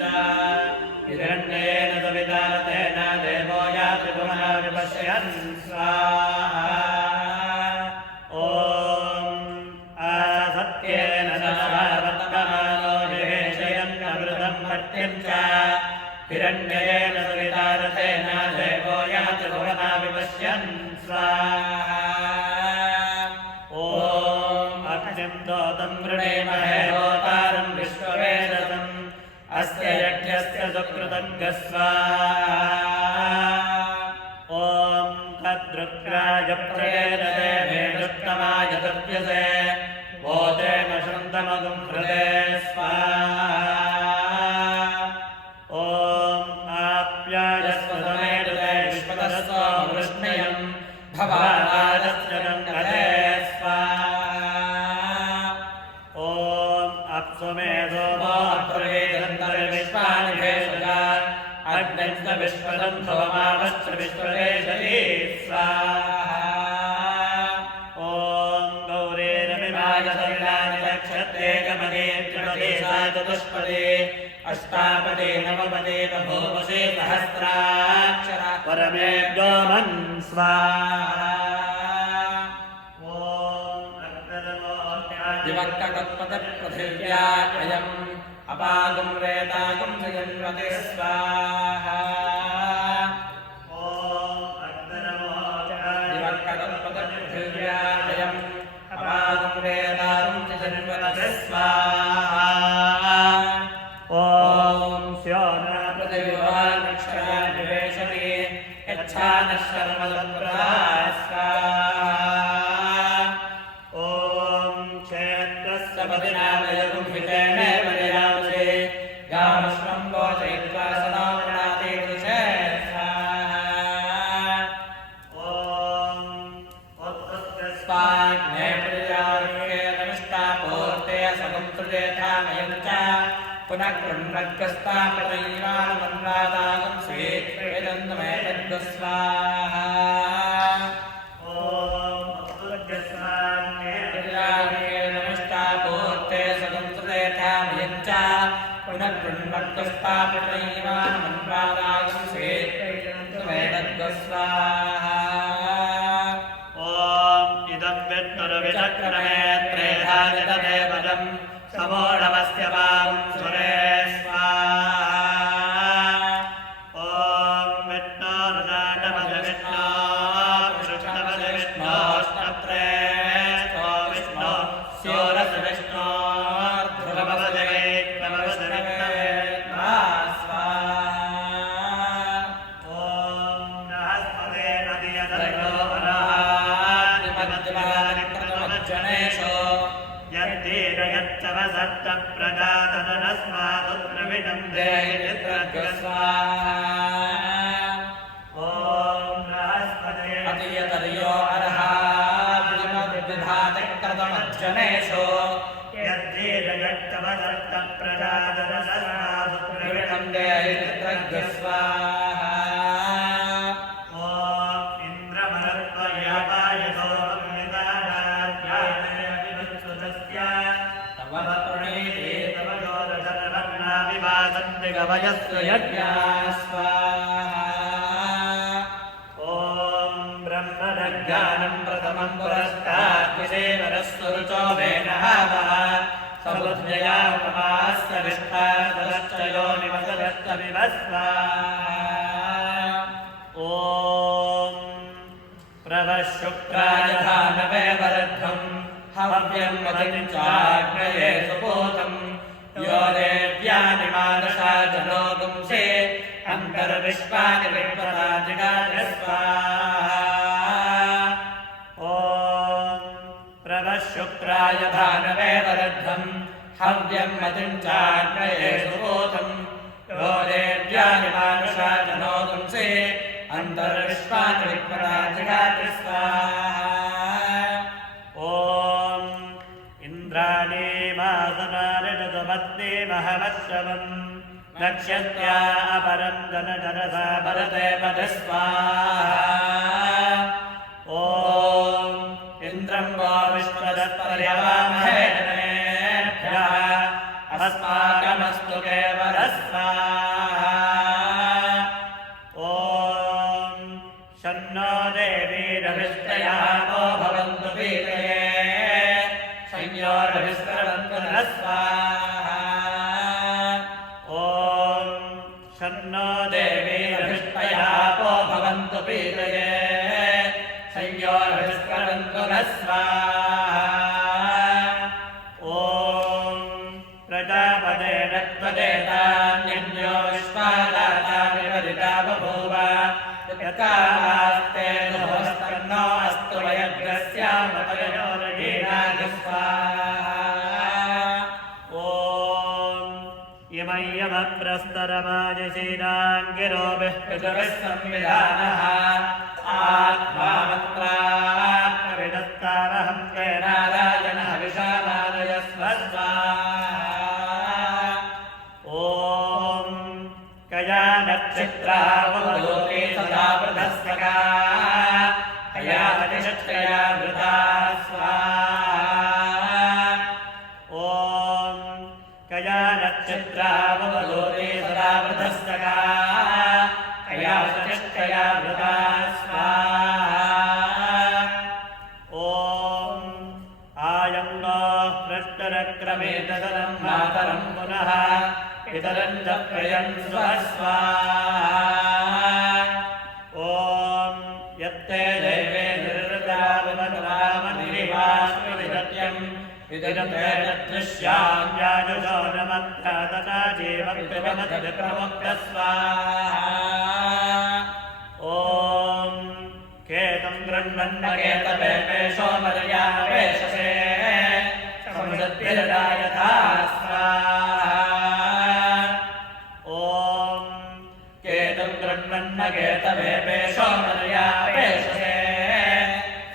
च हिरण्येन सविता तेन देवो याति पुनः विपश्यन् स्वाहा ॐ असत्येन वर्तमानो विवेशयन्नमृतं मर्त्यं च हिरण्येन सविता तेन देवो याति पुनः विपश्यन् स्वाहा ॐ अग्निं दोतं वृणीमहे होतारं विश्ववेदसम् अस्य यज्ञस्य सुकृतं स्वाहा ॐ तद्रुद्राय प्रयजते भेदुत्तमाय तर्प्यसे भोजेन शृन्तमगुं हृदे स्वाहा ॐ आप्यायस्व समेदते विश्वतस्व वृष्णयं भवाराजस्य गङ्गते स्वाहा ॐ अप्सुमेधो विश्वानि भेषजा अग्निश्च विश्वसम्भवमावश्च विश्वदेशये स्वाहा ॐ गौरेरमिमाय सलिलानि रक्षते गमने त्रिपदे सा चतुष्पदे अष्टापदे नवपदे बभूवसे सहस्राक्षरा परमेभ्यो मन् स्वाहा ॐ दिवक्कगत्पतत्पृथिव्या अयम् अपागं रेतागं जगन्वते स्वाहा ॐ दिवक्कगत्पतत्पृथिव्यायम् अपागं रेतागं जगन्वते स्वाहा ॐ स्योना पृथिव्या निवेशने यच्छानः शर्मदप्रदा स्वाहा ॐ क्षेत्रस्य पतिनामयगुं हितेनेव गामश्रं गोचयित्वा सदावृणाते वृषे स्वाहा ॐ स्वाग्ने प्रजार्के नमिष्टापूर्ते सगं सुजेथामयं च पुनः कृण्वद्गस्तापतैवानमन्वादागं स्वीत्वेदन्तमेतद्गु स्वाहा ॐ प्रजार्के नमिष्टापूर्ते सगं सुजेथामयं च पुनः कृण्वद्गस्तापतैवानमन्वादागं स्वीत्वेदन्तमेतद्गु स्वाहा ॐ इदं विष्णुर्विचक्रमे त्रेधा जगदेवजं समोढमस्य वां सुरे स्वाहा ॐ विष्णोर्नाटपद विष्णो कृष्णपद विष्णोष्णप्रेष्ठो विष्णो स्योरस विष्णो ध्रुवपद वैष्णवपद विष्णवे स्वाहा ॐ बृहस्पते नदियदर्गो वराहादिमद्वानिकृतमज्जनेषो यद्दीरयच्चवसत्त प्रजातनस्मादुद्रविणं देहि चित्रज्ञ स्वाहा ॐ बृहस्पते अतियतर्यो अर्हादिमद्विधातिकृतमज्जनेषो यद्दीरयच्चवसत्त प्रजातनस्मादुद्रविणं देहि चित्रज्ञ स्वाहा ॐ इन्द्रमरुत्वयापायतो गवयस्य यज्ञा स्वाहा ॐ ब्रह्मज्ञानं प्रथमं पुरस्ताद्विषेवरस्तु रुचो वेनहावः समुद्यया उपमास्य विष्ठादश्च योनिमसदश्च विवस्वाहा ॐ प्रभशुक्राय धानवे वरद्धं हव्यं वदं चाग्नये सुपोतम् यो देव्यानि मानसा जनो गुंसे अन्तर्विश्वानि विश्वराजिगाय स्वाहा ॐ प्रभशुक्राय भानवे वरद्धं हव्यं मतिं चाग्नये सुपोतं यो देव्यानि मानसा जनो गुंसे अन्तर्विश्वानि विश्वराजिगाय स्वाहा महवश्रवम् नक्ष्यत्या अपरं जनजनसा भरते पदस्वाहा ॐ इन्द्रं वा विश्वदत्पर्यवामहे अस्माकमस्तु केवलस्वाहा प्रजापतेन त्वदेतान्यो विश्वादातानि परिता बभूव यतास्ते नोस्तन्नो अस्तु वयग्रस्यामपयोरगीनागस्वा इमय्यमप्रस्तरमाजशीनाङ्गिरोभिः पितुभिः संविधानः आत्मामत्रात्मविदत्तारहं ते नारायणः विशालानयस्व ॐ कया नक्षत्रः भवतोते सदा वृधस्सका कया नक्षत्रया वृथा कया नक्षत्रः भवतोते सदा वृधस्सका कया नक्षत्रया वृथा ॐ आयङ्गो पृष्टरक्रमेतरं मातरं पुनः पितरं च प्रयं स्वस्वा ॐ यत्ते देवे निर्वृतावमनुरामनिवास्मविदत्यम् विदिरते दृश्याञ्जाजुषो नमत्यातता जीवक्तिवमतिप्रमुक्तस्वा ॐ केतं गृह्णन्नकेतवेपेशो मर्यावेशसे समुदद्भिरदा यथा ॐ केतं गृह्णन्नकेतवेपेशो मर्यावेशसे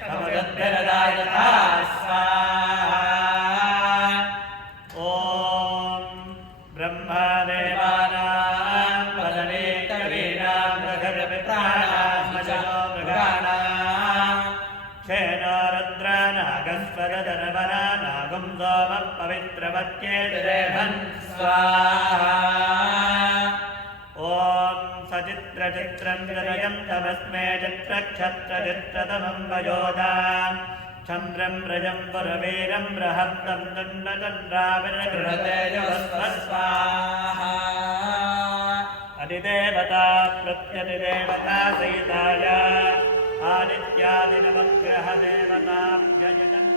समुदद्भिरदा यथा ॐ ब्रह्मदेवानां वदने कवीनां प्रगर्भितानां मजलो मृगाणां क्षेनो रुद्रानागस्वरधरवरानागुं सोमः पवित्रवत्येतिरेभन् स्वाहा ॐ सचित्रचित्रं जनयं तमस्मे चित्रक्षत्रचित्रतमं वयोदाम् चन्द्रं प्रजं पुरवीरं बृहत्तं दण्डचन्द्राविर्गृहते युवस्वस्वाहा अधिदेवता प्रत्यधिदेवता सहिताय आदित्यादिनवग्रहदेवतां जयजन्